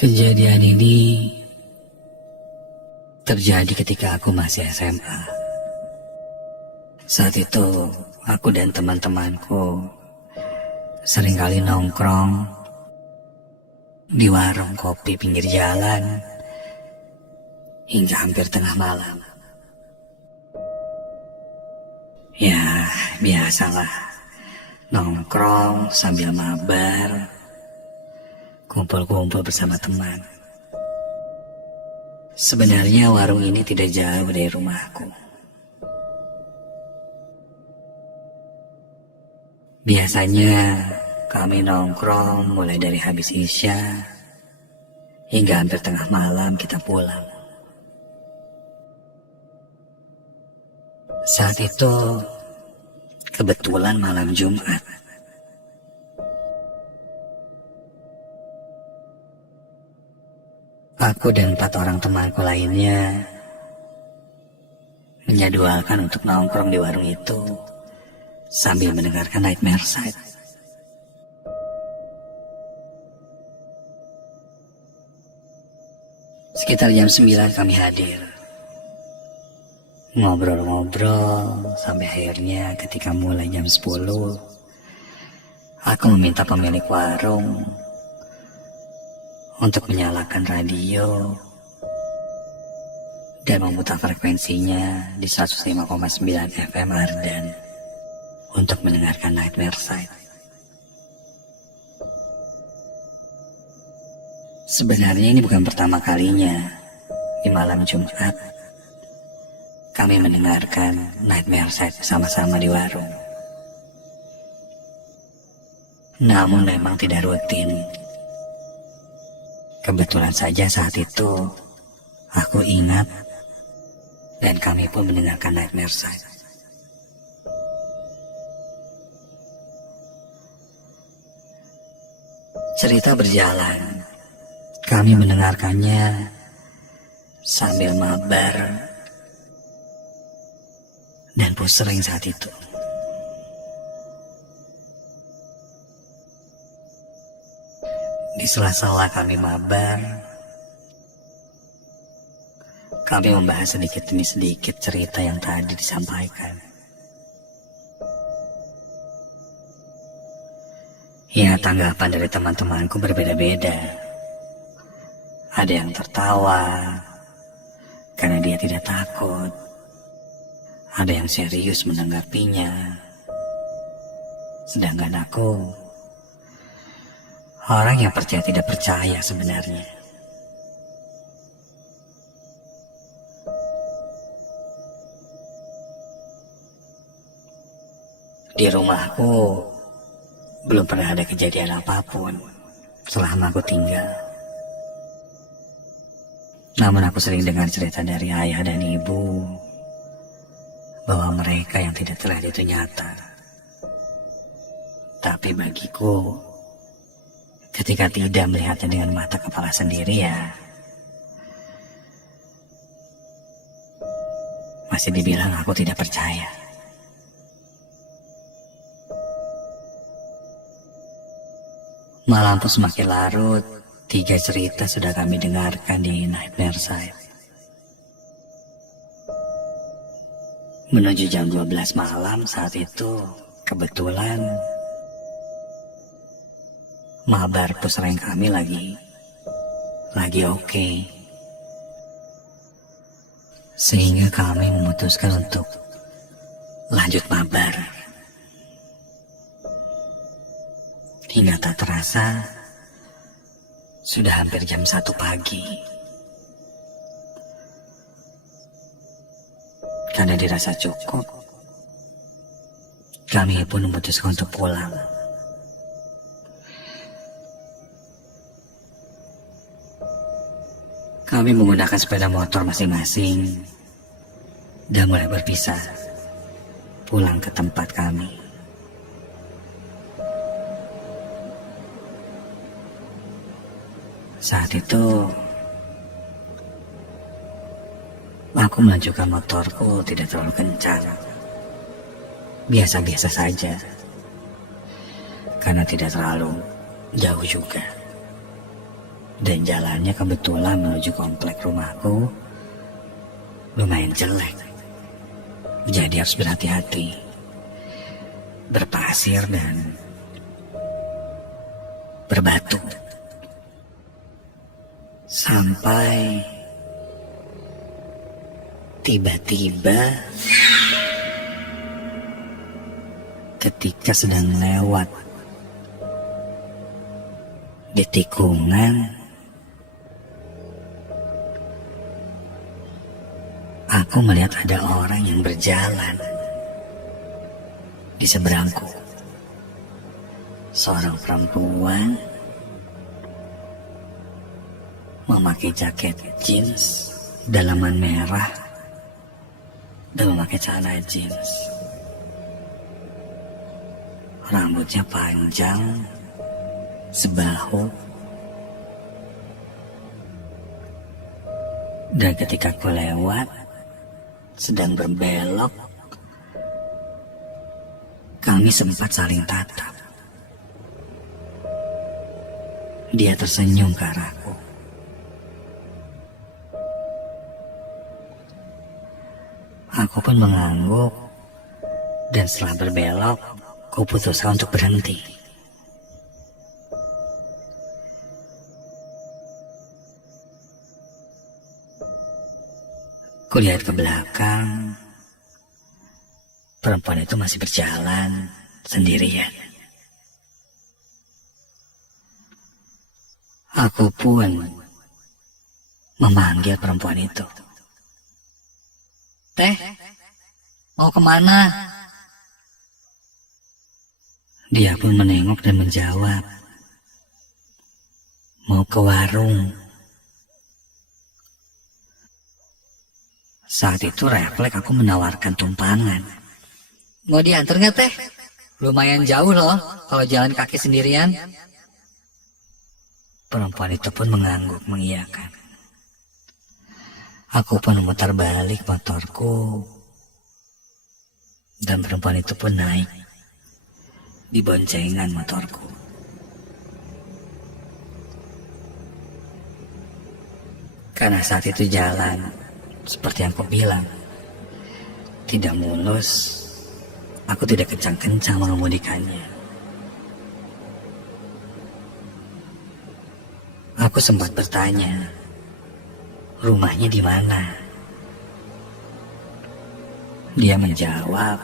Kejadian ini terjadi ketika aku masih SMA. Saat itu aku dan teman-temanku seringkali nongkrong di warung kopi pinggir jalan hingga hampir tengah malam. Ya, biasalah, nongkrong sambil mabar, kumpul-kumpul bersama teman. Sebenarnya warung ini tidak jauh dari rumahku. Biasanya kami nongkrong mulai dari habis Isya hingga hampir tengah malam kita pulang. Saat itu kebetulan malam Jumat. Aku dan 4 orang temanku lainnya menjadwalkan untuk nongkrong di warung itu sambil mendengarkan Nightmare Side. Sekitar jam 9 kami hadir. Ngobrol-ngobrol sampai akhirnya ketika mulai jam 10, aku meminta pemilik warung untuk menyalakan radio dan memutar frekuensinya di 105,9 FM Ardan untuk mendengarkan Nightmare Side. Sebenarnya ini bukan pertama kalinya di malam Jumat kami mendengarkan Nightmare Side bersama-sama di warung. Namun memang tidak rutin. Kebetulan saja saat itu aku ingat dan kami pun mendengarkan Nightmare Side. Cerita berjalan. Kami mendengarkannya sambil mabar dan pusing saat itu. Di sela-sela kami mabar, kami membahas sedikit demi sedikit cerita yang tadi disampaikan. Ya, tanggapan dari teman-temanku berbeda-beda. Ada yang tertawa karena dia tidak takut. Ada yang serius menanggapinya. Sedangkan aku, orang yang percaya tidak percaya sebenarnya. Di rumahku belum pernah ada kejadian apapun selama aku tinggal. Namun aku sering dengar cerita dari ayah dan ibu bahwa mereka yang tidak terlihat itu nyata. Tapi bagiku, ketika tidak melihatnya dengan mata kepala sendiri, ya masih dibilang aku tidak percaya. Malam pun semakin larut. 3 cerita sudah kami dengarkan di Nightmare Side. Menuju jam 12 malam saat itu, kebetulan mabar pusreng kami lagi oke. Sehingga kami memutuskan untuk lanjut mabar. Hingga tak terasa sudah hampir jam 1 pagi. Karena dirasa cukup, kami pun memutuskan untuk pulang. Kami menggunakan sepeda motor masing-masing dan mulai berpisah pulang ke tempat kami. Saat itu aku melanjutkan motorku tidak terlalu kencang. Biasa-biasa saja. Karena tidak terlalu jauh juga. Dan jalannya kebetulan menuju komplek rumahku lumayan jelek. Jadi harus berhati-hati. Berpasir dan berbatu. Sampai tiba-tiba ketika sedang lewat di tikungan, aku melihat ada orang yang berjalan di seberangku. Seorang perempuan memakai jaket jeans dalaman merah dan memakai celana jeans. Rambutnya panjang sebahu. Dan ketika aku lewat sedang berbelok, kami sempat saling tatap. Dia tersenyum ke arahku. Aku pun mengangguk, dan setelah berbelok, kuputuskan untuk berhenti. Kulihat ke belakang, perempuan itu masih berjalan sendirian. Aku pun memanggil perempuan itu. "Teh, mau kemana?" Dia pun menengok dan menjawab, "Mau ke warung." Saat itu refleks aku menawarkan tumpangan. "Mau diantar nggak, Teh? Lumayan jauh loh kalau jalan kaki sendirian." Perempuan itu pun mengangguk mengiyakan. Aku pun memutar balik motorku, dan perempuan itu pun naik di boncengan motorku. Karena saat itu jalan, seperti yang aku bilang, tidak mulus, aku tidak kencang-kencang mengemudikannya. Aku sempat bertanya, rumahnya di mana? Dia menjawab,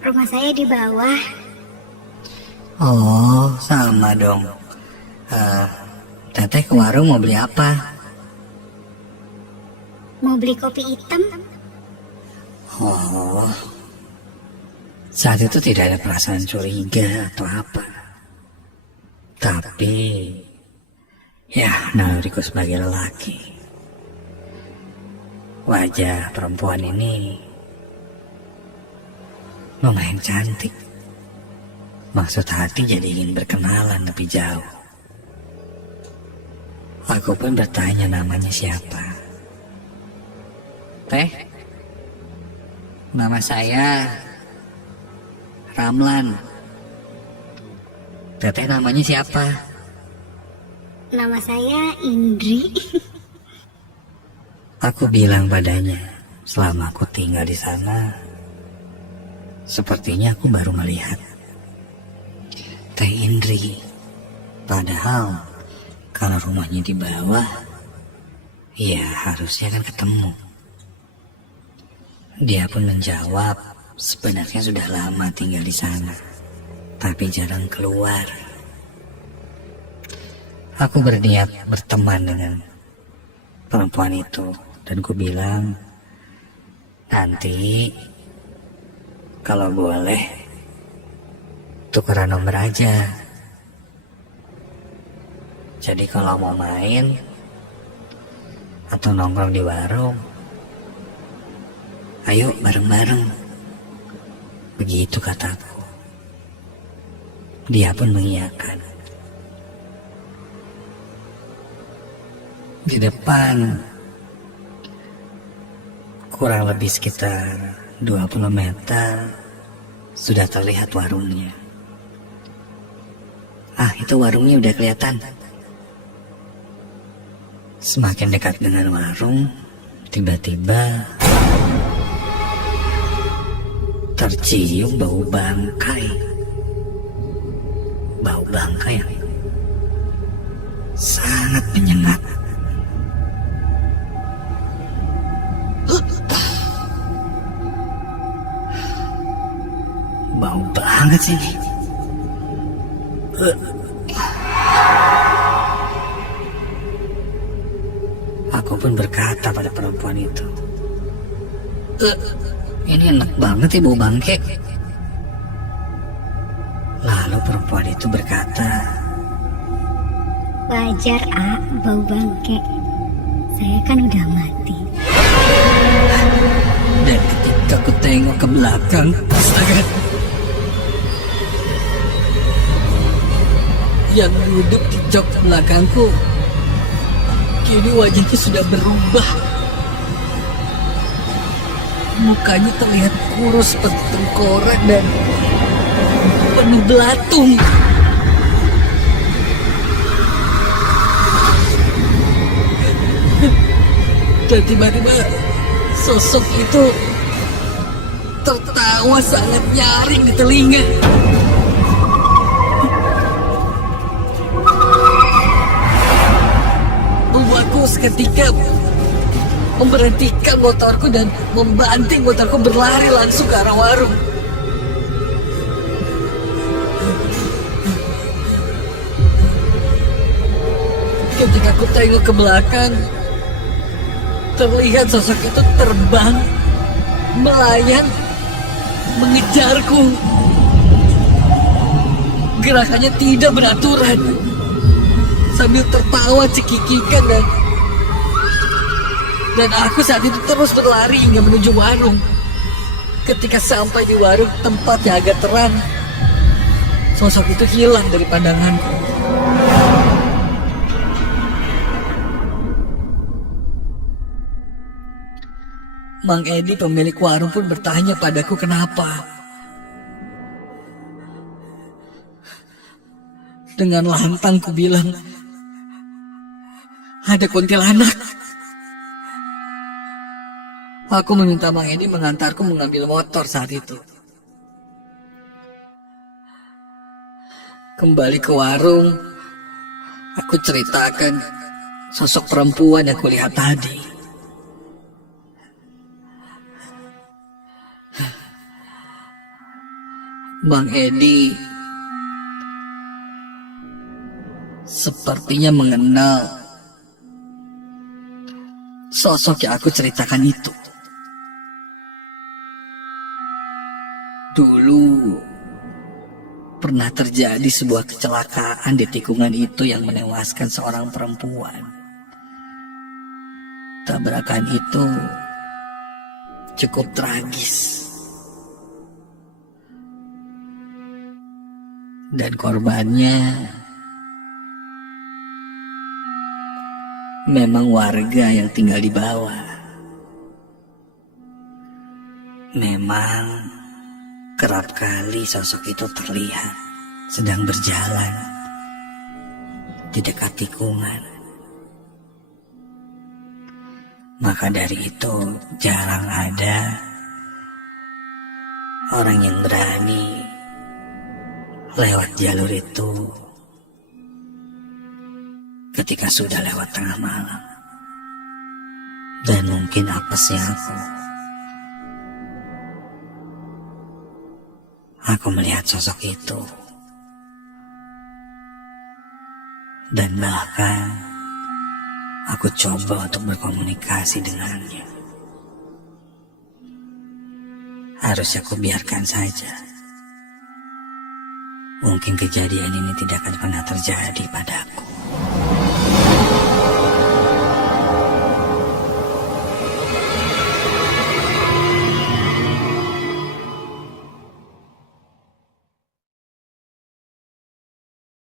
"Rumah saya di bawah." "Oh, sama dong. Teteh ke warung mau beli apa?" "Mau beli kopi hitam." Oh, saat itu tidak ada perasaan curiga atau apa. Tapi, ya naluriku sebagai lelaki. Wajah perempuan ini lumayan cantik. Maksud hati jadi ingin berkenalan lebih jauh. Aku pun bertanya namanya siapa. "Teh, nama saya Ramlan." "Teteh namanya siapa?" "Nama saya Indri." Aku bilang padanya, selama aku tinggal di sana, sepertinya aku baru melihat Teh Indri. Padahal kalau rumahnya di bawah, ya harusnya kan ketemu. Dia pun menjawab, sebenarnya sudah lama tinggal di sana, tapi jarang keluar. Aku berniat berteman dengan perempuan itu, dan ku bilang, nanti kalau boleh tukeran nomor aja. Jadi kalau mau main atau nongkrong di warung, ayo bareng-bareng. Begitu kataku. Dia pun mengiyakan. Di depan, kurang lebih sekitar 20 meter, sudah terlihat warungnya. "Ah, itu warungnya udah kelihatan." Semakin dekat dengan warung, tiba-tiba tercium bau bangkai. Bau bangkai yang sangat menyengat. Bau banget sih ini. Aku pun berkata pada perempuan itu, ini enak banget ya bau bangke. Lalu perempuan itu berkata, Wajar, bau bangke. Saya kan udah mati. dan ketika aku tengok ke belakang, astaga, yang duduk di jok belakangku, kini wajahnya sudah berubah. Mukanya terlihat kurus seperti tengkorak dan penuh belatung. Dan tiba-tiba sosok itu tertawa sangat nyaring di telinga. Membuatku seketika memberhentikan motorku dan membanting motorku berlari langsung ke arah warung. Ketika aku tengok ke belakang, terlihat sosok itu terbang, melayang, mengejarku. Gerakannya tidak beraturan, sambil tertawa cekikikan dan aku saat itu terus berlari hingga menuju warung. Ketika sampai di warung tempat yang agak terang, sosok itu hilang dari pandanganku. Mang Edi pemilik warung pun bertanya padaku kenapa. Dengan lantang ku bilang, ada kuntilanak. Aku meminta Mang Edi mengantarku mengambil motor saat itu. Kembali ke warung, aku ceritakan sosok perempuan yang kulihat tadi. Bang Edi sepertinya mengenal sosok yang aku ceritakan itu. Dulu pernah terjadi sebuah kecelakaan di tikungan itu yang menewaskan seorang perempuan. Tabrakan itu cukup tragis. Dan korbannya memang warga yang tinggal di bawah. Memang kerap kali sosok itu terlihat sedang berjalan di dekat tikungan. Maka dari itu jarang ada orang yang berani lewat jalur itu ketika sudah lewat tengah malam. Dan mungkin apesnya aku melihat sosok itu. Dan bahkan aku coba untuk berkomunikasi dengannya. Harusnya aku biarkan saja. Mungkin kejadian ini tidak akan pernah terjadi padaku.